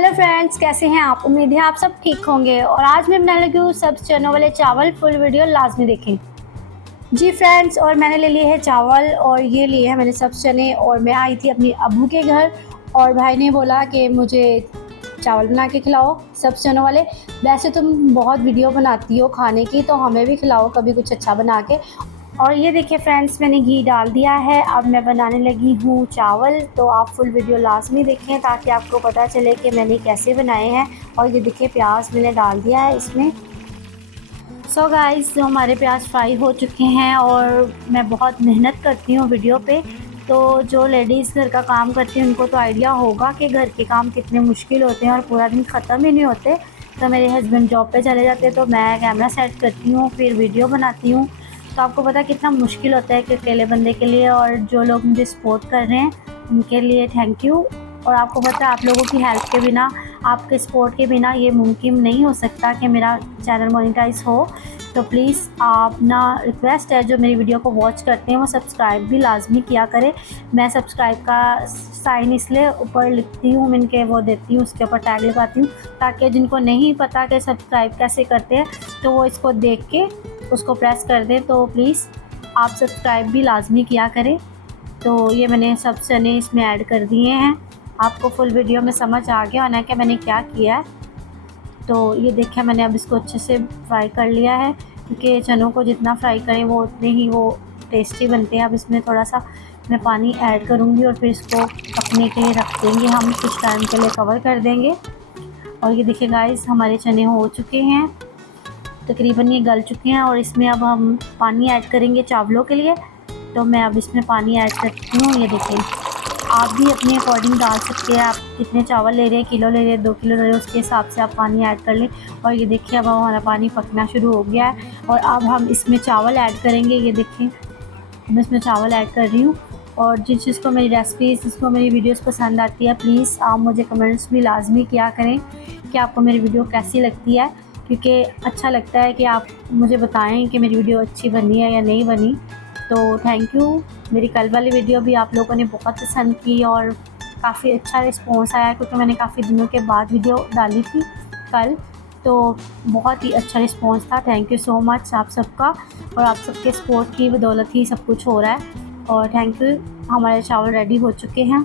Hello friends, कैसे हैं आप। उम्मीद है आप सब ठीक होंगे। और आज मैं बनाने लगी हूँ सब्ज़ चनों वाले चावल। फुल वीडियो लाजमी देखें जी फ्रेंड्स। और मैंने ले लिए है चावल और ये लिए हैं मैंने सब्ज़ चने। और मैं आई थी अपनी अबू के घर और भाई ने बोला कि मुझे चावल बना के खिलाओ सब्ज़ चनों वाले। वैसे तुम बहुत वीडियो बनाती हो खाने की, तो हमें भी खिलाओ कभी कुछ अच्छा बना के। और ये देखिए फ्रेंड्स, मैंने घी डाल दिया है। अब मैं बनाने लगी हूँ चावल। तो आप फुल वीडियो लाजमी देखें ताकि आपको पता चले कि मैंने कैसे बनाए हैं। और ये देखिए प्याज मैंने डाल दिया है इसमें। सो गाइस, जो हमारे प्याज फ्राई हो चुके हैं और मैं बहुत मेहनत करती हूँ वीडियो पे, तो जो लेडीज़ घर का काम करती हैं उनको तो आइडिया होगा कि घर के काम कितने मुश्किल होते हैं और पूरा दिन ख़त्म ही नहीं होते। तो मेरे हस्बैंड जॉब पे चले जाते हैं तो मैं कैमरा सेट करती हूँ, फिर वीडियो बनाती हूँ। तो आपको पता है कितना मुश्किल होता है कि अकेले बंदे के लिए। और जो लोग मुझे सपोर्ट कर रहे हैं उनके लिए थैंक यू। और आपको पता है आप लोगों की हेल्प के बिना, आपके सपोर्ट के बिना ये मुमकिन नहीं हो सकता कि मेरा चैनल मोनेटाइज हो। तो प्लीज़ आप ना, रिक्वेस्ट है जो मेरी वीडियो को वॉच करते हैं वो सब्सक्राइब भी लाजमी किया करें। मैं सब्सक्राइब का साइन इसलिए ऊपर लिखती हूँ, इनके वो देती हूँ, उसके ऊपर टैग लगाती हूँ ताकि जिनको नहीं पता कि सब्सक्राइब कैसे करते हैं तो वो इसको देख के उसको प्रेस कर दें। तो प्लीज़ आप सब्सक्राइब भी लाजमी किया करें। तो ये मैंने सब चने इसमें ऐड कर दिए हैं। आपको फुल वीडियो में समझ आ गया होना कि मैंने क्या किया है। तो ये देखिए मैंने अब इसको अच्छे से फ्राई कर लिया है, क्योंकि चनों को जितना फ्राई करें वो उतने ही वो टेस्टी बनते हैं। अब इसमें थोड़ा सा मैं पानी ऐड करूँगी और फिर इसको पकने के लिए रख देंगे, हम कुछ टाइम के लिए कवर कर देंगे। और ये देखिए गाइस, हमारे चने हो चुके हैं, तकरीबन ये गल चुके हैं। और इसमें अब हम पानी ऐड करेंगे चावलों के लिए। तो मैं अब इसमें पानी ऐड करती हूँ। ये देखिए, आप भी अपने अकॉर्डिंग डाल सकते हैं, आप कितने चावल ले रहे हैं, किलो ले रहे हैं, 2 किलो ले रहे हैं, उसके हिसाब से आप पानी ऐड कर लें। और ये देखिए अब हमारा पानी पकना शुरू हो गया है और अब हम इसमें चावल ऐड करेंगे। ये देखिए मैं इसमें चावल ऐड कर रही हूँ। और जिस चीज़ को मेरी रेसिपीज़, जिसको मेरी वीडियोस पसंद आती है, प्लीज़ आप मुझे कमेंट्स भी लाजमी किया करें कि आपको मेरी वीडियो कैसी लगती है, क्योंकि अच्छा लगता है कि आप मुझे बताएं कि मेरी वीडियो अच्छी बनी है या नहीं बनी। तो थैंक यू। मेरी कल वाली वीडियो भी आप लोगों ने बहुत पसंद की और काफ़ी अच्छा रिस्पॉन्स आया, क्योंकि मैंने काफ़ी दिनों के बाद वीडियो डाली थी कल। तो बहुत ही अच्छा रिस्पॉन्स था। थैंक यू सो मच आप सबका। और आप सबके सपोर्ट की बदौलत ही सब कुछ हो रहा है। और थैंक यू। हमारे चावल रेडी हो चुके हैं।